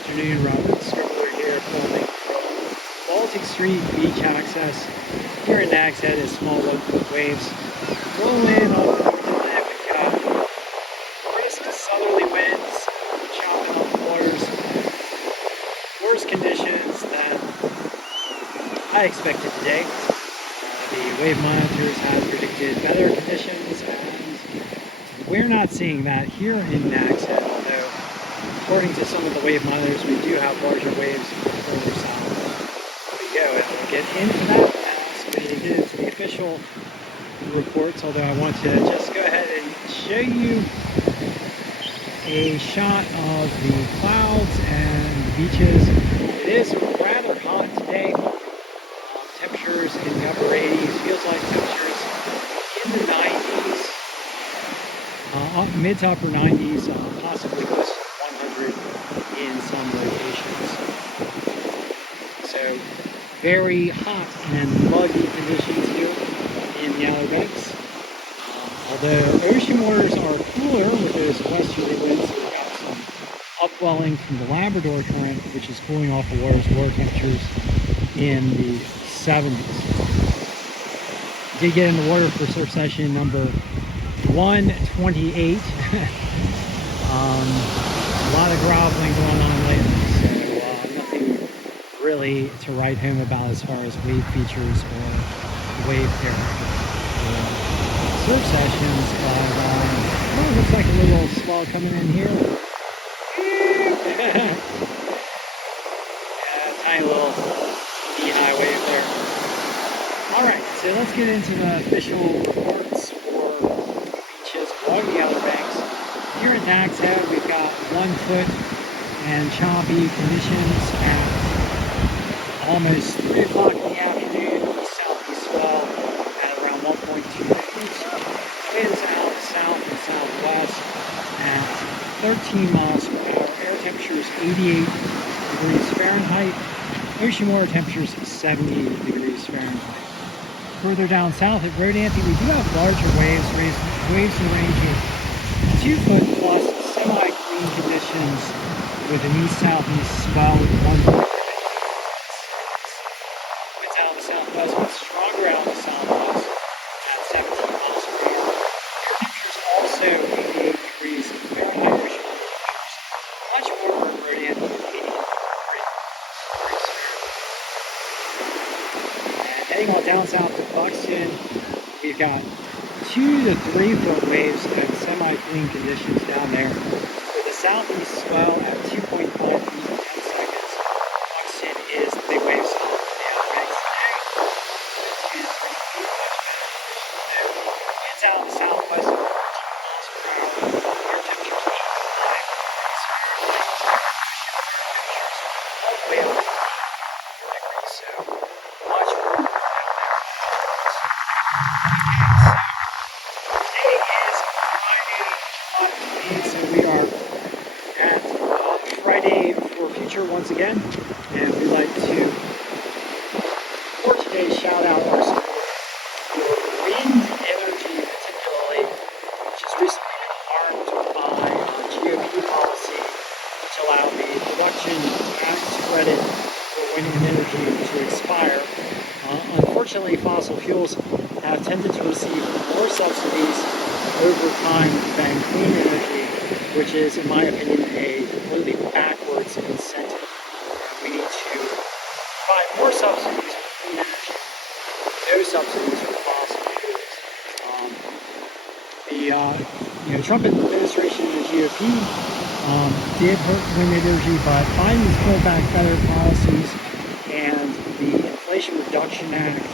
afternoon, Robert Scribbler here, filming from Baltic Street Beach access here in Nags Head as small local waves roll in off the Atlantic. We've got brisk southerly winds chopping off the waters. Worse conditions than I expected today. The wave monitors have predicted better conditions, and we're not seeing that here in Nags Head. According to some of the wave monitors, we do have larger waves further south. There we go, and we'll get into that as we get into the official reports, although I want to just go ahead and show you a shot of the clouds and the beaches. It is rather hot today. Temperatures in the upper 80s, feels like temperatures in the 90s, mid to upper 90s, possibly close to 100 in some locations. So very hot and muggy conditions here in the Outer Banks. Although ocean waters are cooler with those westerly winds, so we've got some upwelling from the Labrador current, which is cooling off the water's lower temperatures in the 70s. Did get in the water for surf session number 128. A lot of groveling going on lately, so nothing really to write home about as far as wave features or wave therapy or surf sessions, but it looks like a little swell coming in here. Yeah, tiny little knee-high wave there. Alright, so let's get into the official reports for beaches along the Outer Banks. Here at Nags Head, we've got 1 foot and choppy conditions at almost 3 o'clock in the afternoon. Southeast swell at around 1.2 meters. Winds out south and southwest at 13 miles per hour. Air temperatures 88 degrees Fahrenheit. Ocean water temperatures 70 degrees Fahrenheit. Further down south at Rodanthe, we do have larger waves in the range of 2 foot plus semi-clean conditions with an east-southeast swell with 1 foot. Winds out of the southwest, but stronger out of the southwest at 17 miles per hour. Air temperatures also 88 degrees Fahrenheit. Ocean temperatures much warmer in Rodanthe at 80 degrees Fahrenheit. And heading on down south to Buxton, we've got 2 to 3 foot waves and semi-clean conditions down there with a southeast swell at 2.5 feet in 10 seconds. Buxton is the big wave zone for the Outer Banks today. Winds out of the southwest at 14 miles per hour. Air temperatures 85 degrees Fahrenheit. All the way up to 4 degrees, so much warmer down there. So we are at Friday for Future once again, and we'd like to, for today, shout out our support for wind energy particularly, which has recently been harmed by GOP policy, which allowed the production tax credit for wind energy to expire. Unfortunately, fossil fuels have tended to receive more subsidies over time than clean energy, which is, in my opinion, a completely backwards incentive. We need to provide more subsidies for clean energy, no subsidies for fossil fuels. The Trump administration and the GOP did hurt wind energy, but Biden has pulled back better policies, and the Inflation Reduction Act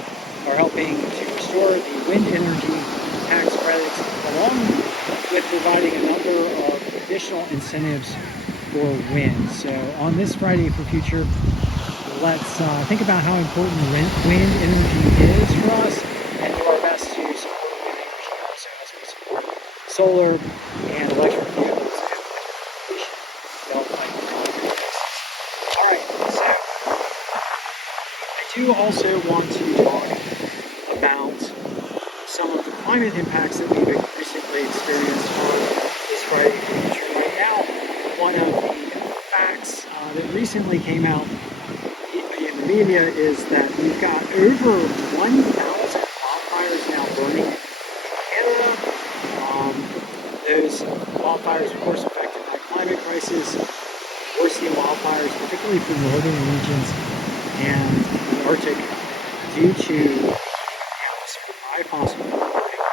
are helping to restore the wind energy tax credits, along with providing a number of additional incentives for wind. So on this Friday for Future, let's think about how important wind energy is for us and do our best to support wind energy also as we support solar and electric vehicles and electrification. All right, so I do also want to talk about some of the climate impacts that we've recently experienced on this Friday for Future. Right now, one of the facts that recently came out in the media is that we've got over 1,000 wildfires now burning in Canada. Those wildfires, of course, affected by climate crisis, worsening wildfires, particularly from northern regions and the Arctic, due to the atmosphere by fossil fuel burning.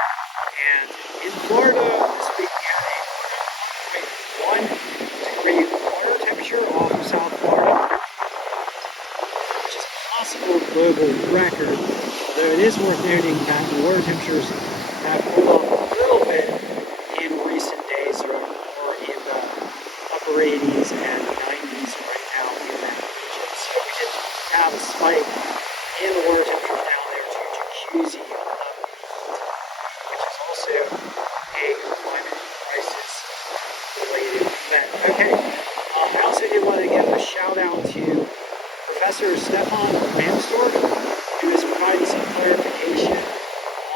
And in Florida, this week we had a 1.1 degree water temperature off of South Florida, which is a possible global record, although it is worth noting that the water temperatures have cooled off a little bit in recent days. They're more in the upper 80s and 90s right now in that region. So we did have a spike in the water temperature down there to jacuzzi level, which is also a climate crisis related event. Okay, I also did want to give a shout out to Professor Stefan Ramstorff, who is providing some clarification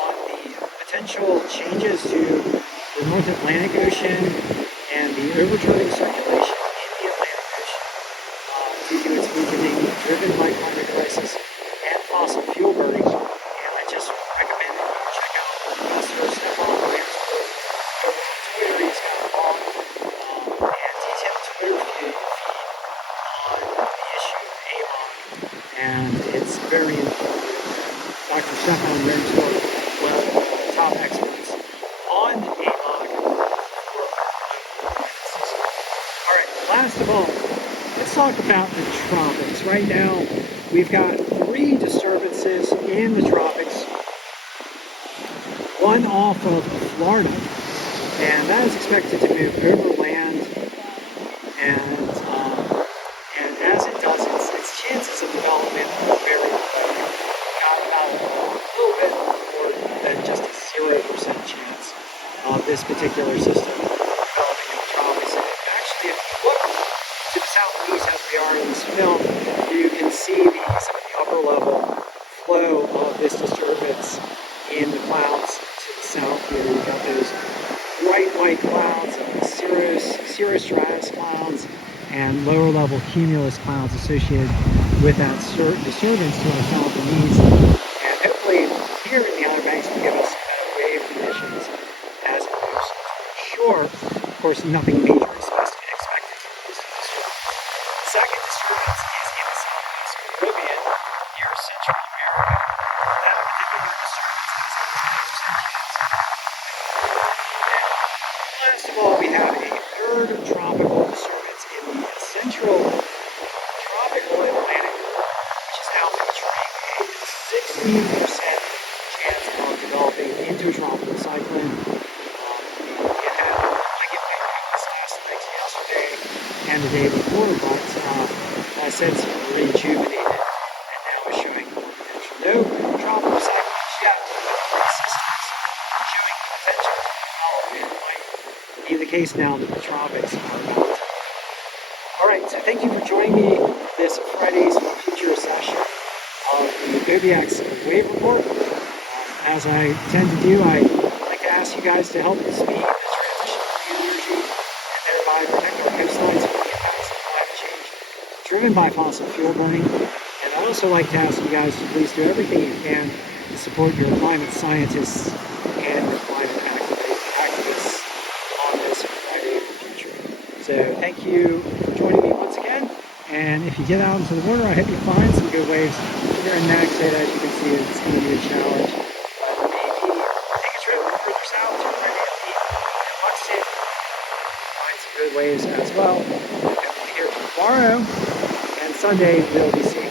on the potential changes to the North Atlantic Ocean and the overturning circulation in the Atlantic Ocean due to its weakening driven by climate crisis and fossil fuel burning. And I just recommend that you check out Professor Stefan Ramstorff over on Twitter. He's got a long and detailed Twitter feed on the issue of AMOC, and it's very informative. Dr. Stefan Ramstorff, one of the top experts on AMOC. All right, last of all, let's talk about the tropics. Right now, we've got 3 disturbances in the tropics, one off of Florida, and that is expected to move over land, and as it does, its chances of development are very low. Got about a little bit more than just a 0% chance of this particular system developing in the tropics. And actually, if you look to the southeast as we are in this film, you can see some of the upper level flow of this disturbance in the clouds to the south here. You've got those bright white clouds, cirrostratus clouds, and lower level cumulus clouds associated with that disturbance to our south and east. And hopefully here in the Outer Banks will give us better wave conditions as it moves shore. Of course, nothing major is expected from this disturbance. The second disturbance is in the southwest Caribbean near Central America. That particular disturbance has a 10% chance. Last of all, we have a third tropical disturbance in the central tropical Atlantic, which is now featuring a 16% chance of developing into a tropical cyclone. It had blanket wind gusts last night, yesterday, and the day before, but has since rejuvenated and now is showing more potential. No tropical cyclones yet, but systems showing potential development might be the case now that the tropics are about. Alright, so thank you for joining me this Friday's future session of the OBX Wave Report. As I tend to do, I like to ask you guys to help speed the transition to clean energy and thereby protect our coastlines from the impacts of climate change driven by fossil fuel burning. And I also like to ask you guys to please do everything you can to support your climate scientists and your climate activists on this Friday of the future. So thank you for joining me once again. And if you get out into the water, I hope you find some good waves. Here in Nags Head, as you can see, it's going to be a challenge. But maybe take a trip further south to Buxton. Find some good waves as well. Hopefully here tomorrow and Sunday we'll be seeing